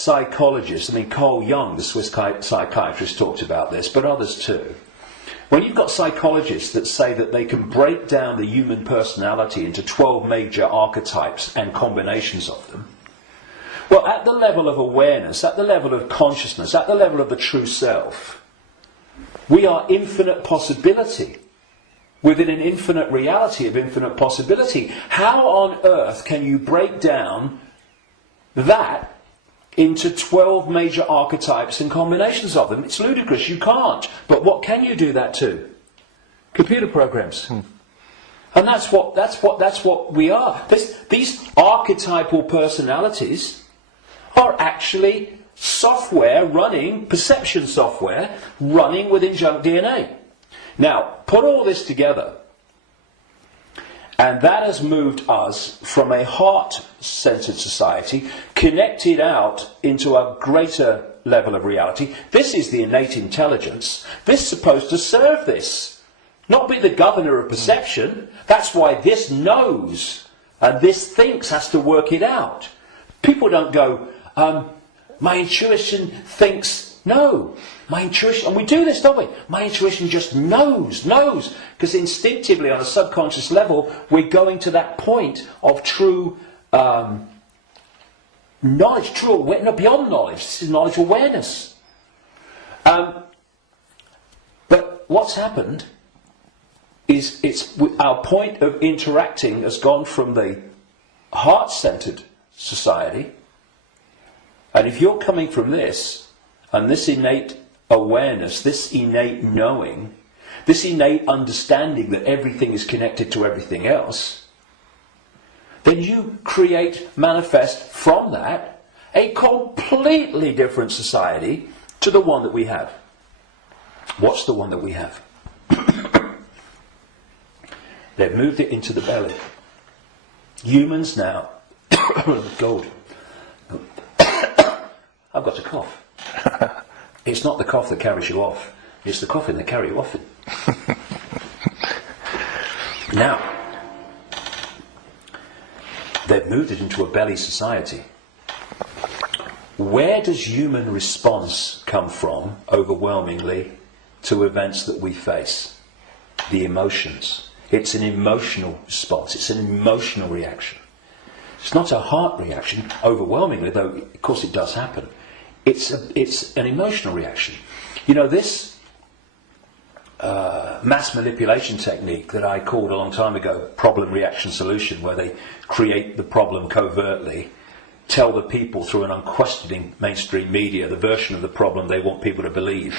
psychologists, I mean Carl Jung, the Swiss psychiatrist, talked about this, but others too. When you've got psychologists that say that they can break down the human personality into 12 major archetypes and combinations of them, well, at the level of awareness, at the level of consciousness, at the level of the true self, we are infinite possibility within an infinite reality of infinite possibility. How on earth can you break down that into 12 major archetypes and combinations of them? It's ludicrous, you can't. But what can you do that to? Computer programs. And that's what we are. These archetypal personalities are actually software running, perception software running within junk DNA. Now, put all this together, and that has moved us from a heart-centered society, connected out into a greater level of reality. This is the innate intelligence. This is supposed to serve this, not be the governor of perception. That's why this knows, and this thinks has to work it out. People don't go, my intuition thinks. No, my intuition, and we do this, don't we? My intuition just knows, because instinctively on a subconscious level, we're going to that point of true knowledge, true awareness, no, beyond knowledge, this is knowledge awareness. But what's happened is our point of interacting has gone from the heart-centered society, and if you're coming from this, and this innate awareness, this innate knowing, this innate understanding that everything is connected to everything else, then you manifest from that a completely different society to the one that we have. What's the one that we have? They've moved it into the belly. Humans now, gold. I've got a cough. It's not the cough that carries you off, it's the coughing that carries you off it. Now, they've moved it into a belly society. Where does human response come from, overwhelmingly, to events that we face? The emotions. It's an emotional response, it's an emotional reaction. It's not a heart reaction, overwhelmingly, though of course it does happen. It's an emotional reaction. You know, this mass manipulation technique that I called a long time ago problem, reaction, solution, where they create the problem covertly, tell the people through an unquestioning mainstream media the version of the problem they want people to believe,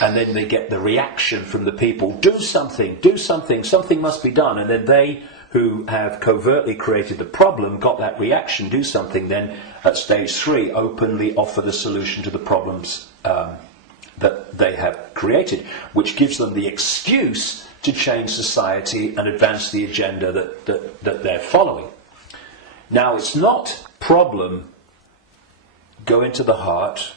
and then they get the reaction from the people, do something, something must be done, and then they who have covertly created the problem got that reaction, do something, then at stage 3 openly offer the solution to the problems that they have created, which gives them the excuse to change society and advance the agenda that they're following. Now, it's not problem, go into the heart,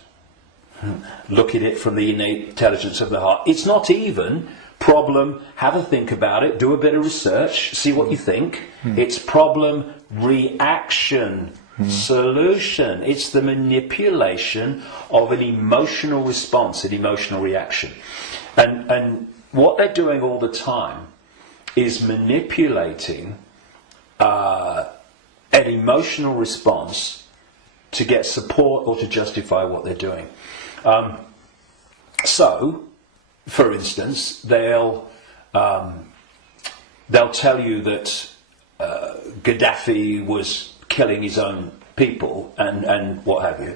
look at it from the innate intelligence of the heart. It's not even problem, have a think about it, do a bit of research, see what you think. It's problem, reaction, solution. It's the manipulation of an emotional response, an emotional reaction. And what they're doing all the time is manipulating an emotional response to get support or to justify what they're doing. So, for instance, they'll tell you that Gaddafi was killing his own people and what have you,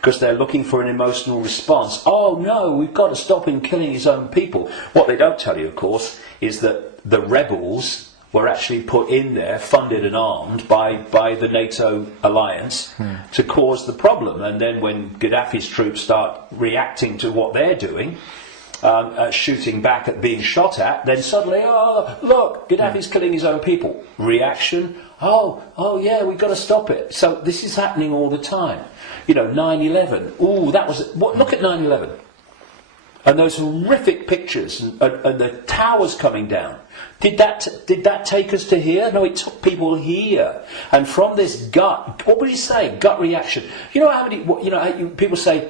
because they're looking for an emotional response. Oh no, we've got to stop him killing his own people. What they don't tell you, of course, is that the rebels were actually put in there, funded and armed by the NATO alliance to cause the problem. And then when Gaddafi's troops start reacting to what they're doing, shooting back at being shot at, then suddenly, oh, look, Gaddafi's killing his own people. Reaction, oh yeah, we've got to stop it. So this is happening all the time. You know, 9/11, ooh, that was, look at 9/11. and those horrific pictures and the towers coming down. Did that take us to here? No, it took people here. And from this gut, what would he say? Gut reaction. You know how many? People say,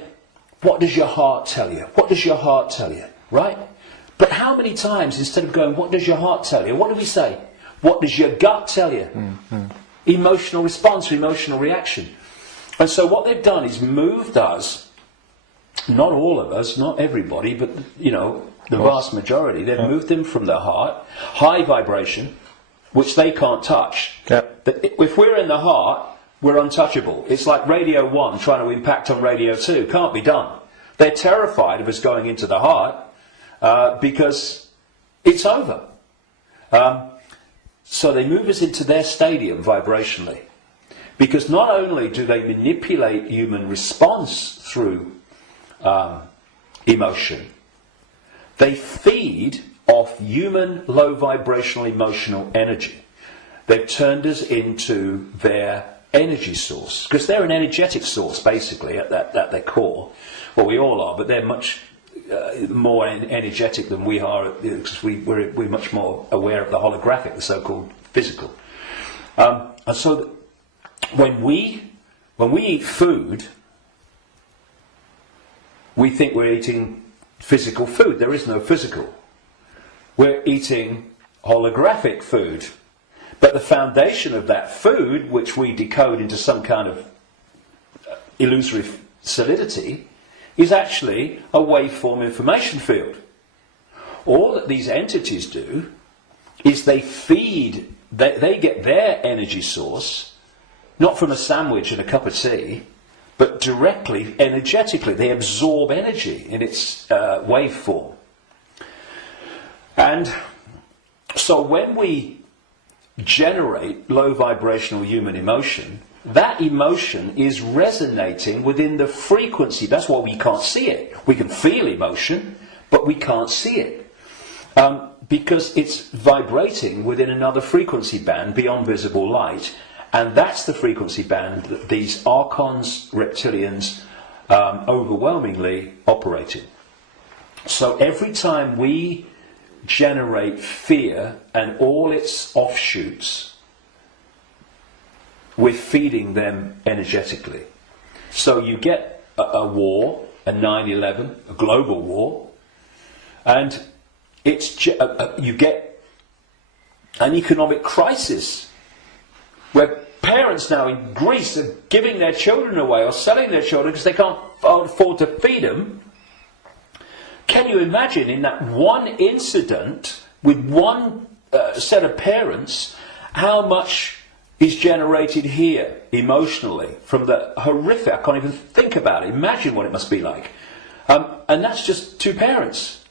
"What does your heart tell you? What does your heart tell you?" Right? But how many times, instead of going, "What does your heart tell you?" what do we say? "What does your gut tell you?" Mm-hmm. Emotional response, emotional reaction. And so what they've done is moved us. Not all of us, not everybody, but the vast majority. They've moved them from the heart, high vibration, which they can't touch. Yep. If we're in the heart, we're untouchable. It's like Radio 1 trying to impact on Radio 2. Can't be done. They're terrified of us going into the heart because it's over. So they move us into their stadium vibrationally. Because not only do they manipulate human response through emotion, they feed off human low vibrational emotional energy. They've turned us into their energy source, because they're an energetic source basically at their core. Well, we all are, but they're much more energetic than we are, because we're much more aware of the holographic, the so-called physical. And so when we eat food, we think we're eating physical food. There is no physical. We're eating holographic food. But the foundation of that food, which we decode into some kind of illusory solidity, is actually a waveform information field. All that these entities do is they feed, they get their energy source, not from a sandwich and a cup of tea, but directly, energetically. They absorb energy in its waveform. And so when we generate low vibrational human emotion, that emotion is resonating within the frequency. That's why we can't see it. We can feel emotion, but we can't see it. Because it's vibrating within another frequency band beyond visible light. And that's the frequency band that these archons, reptilians, overwhelmingly operate in. So every time we generate fear and all its offshoots, we're feeding them energetically. So you get a war, a 9/11, a global war, and you get an economic crisis where parents now in Greece are giving their children away or selling their children because they can't afford to feed them. Can you imagine, in that one incident with one set of parents, how much is generated here emotionally from the horrific? I can't even think about it. Imagine what it must be like. And that's just two parents.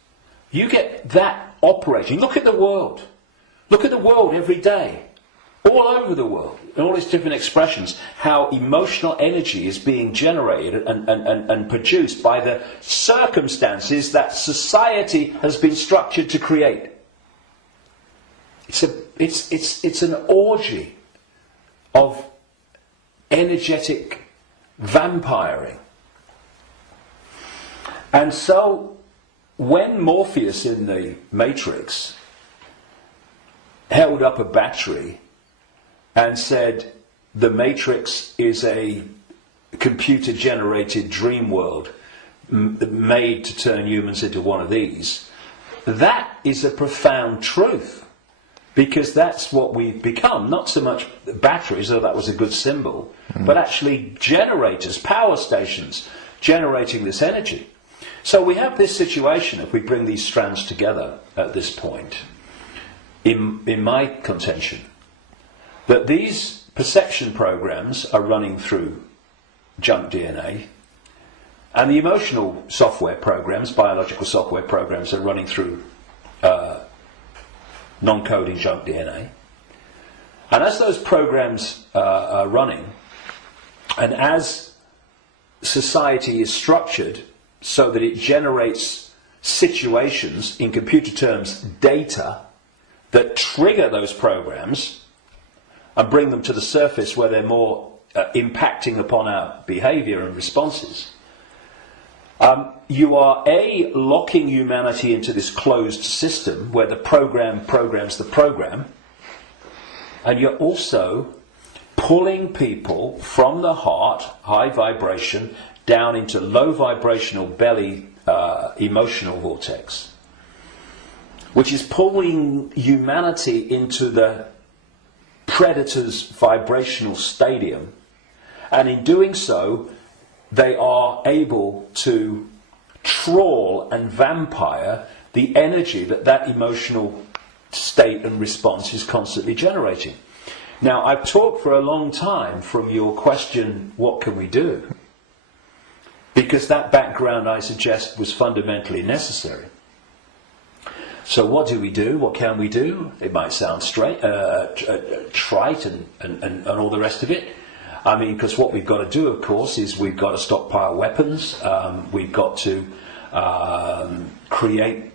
You get that operating. Look at the world. Look at the world every day. All over the world, in all its different expressions, how emotional energy is being generated and produced by the circumstances that society has been structured to create. It's an orgy of energetic vampiring. And so, when Morpheus in the Matrix held up a battery and said, the Matrix is a computer-generated dream world made to turn humans into one of these, that is a profound truth. Because that's what we've become. Not so much batteries, though that was a good symbol, but actually generators, power stations, generating this energy. So we have this situation, if we bring these strands together at this point, in my contention, that these perception programs are running through junk DNA, and the emotional software programs, biological software programs, are running through non-coding junk DNA. And as those programs are running, and as society is structured so that it generates situations, in computer terms, data, that trigger those programs and bring them to the surface where they're more impacting upon our behaviour and responses, You are locking humanity into this closed system where the program programs the program, and you're also pulling people from the heart, high vibration, down into low vibrational belly emotional vortex, which is pulling humanity into the predator's vibrational stadium, and in doing so they are able to trawl and vampire the energy that emotional state and response is constantly generating. Now, I've talked for a long time from your question, what can we do? Because that background, I suggest, was fundamentally necessary. So what do we do? What can we do? It might sound trite and all the rest of it. I mean, because what we've got to do, of course, is we've got to stockpile weapons. We've got to create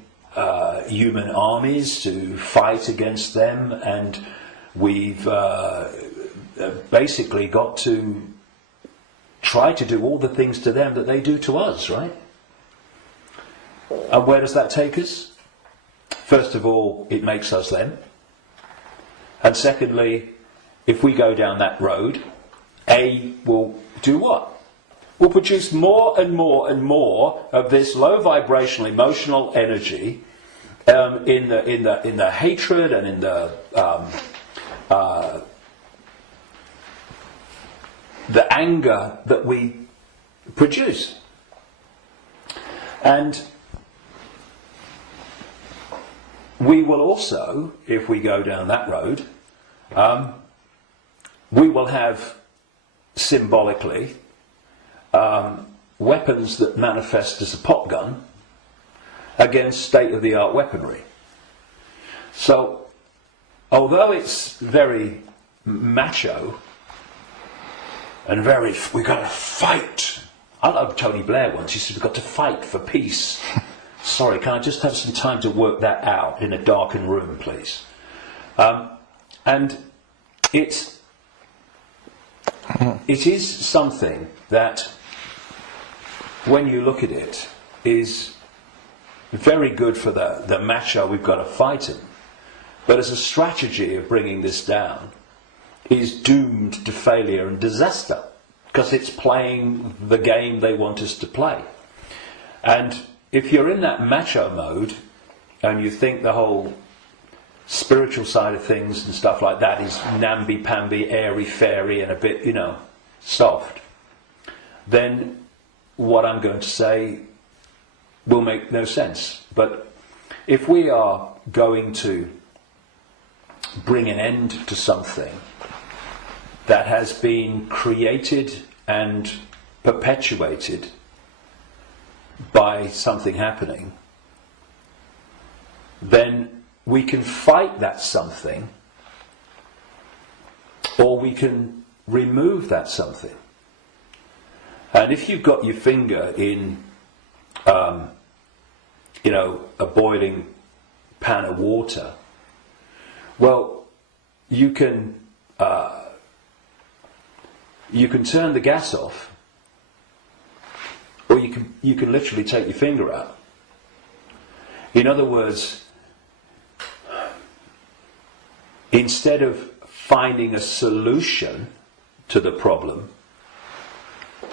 human armies to fight against them, and we've basically got to try to do all the things to them that they do to us, right? And where does that take us? First of all, it makes us them. And secondly, if we go down that road, will do what? Will produce more and more and more of this low vibrational emotional energy in the hatred and in the anger that we produce. And we will also, if we go down that road, we will have symbolically weapons that manifest as a pop gun against state-of-the-art weaponry. So, although it's very macho and very, we've got to fight. I love Tony Blair once, he said, we've got to fight for peace. Sorry, can I just have some time to work that out in a darkened room, please? And it is something that, when you look at it, is very good for the macho, we've got to fight him. But as a strategy of bringing this down, is doomed to failure and disaster, because it's playing the game they want us to play. And if you're in that macho mode, and you think the whole spiritual side of things and stuff like that is namby-pamby, airy-fairy and a bit, soft, then what I'm going to say will make no sense. But if we are going to bring an end to something that has been created and perpetuated by something happening, then we can fight that something, or we can remove that something. And if you've got your finger in, a boiling pan of water, well, you can turn the gas off, or you can literally take your finger out. In other words, instead of finding a solution to the problem,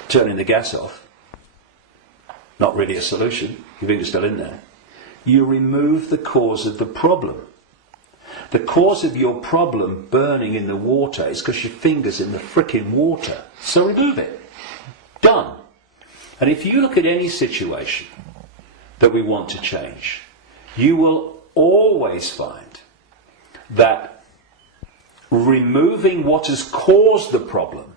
turning the gas off, not really a solution, your finger's still in there, you remove the cause of the problem. The cause of your problem burning in the water is because your finger's in the frickin' water. So remove it. Done. And if you look at any situation that we want to change, you will always find that removing what has caused the problem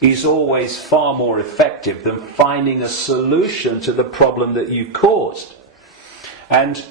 is always far more effective than finding a solution to the problem that you've caused. And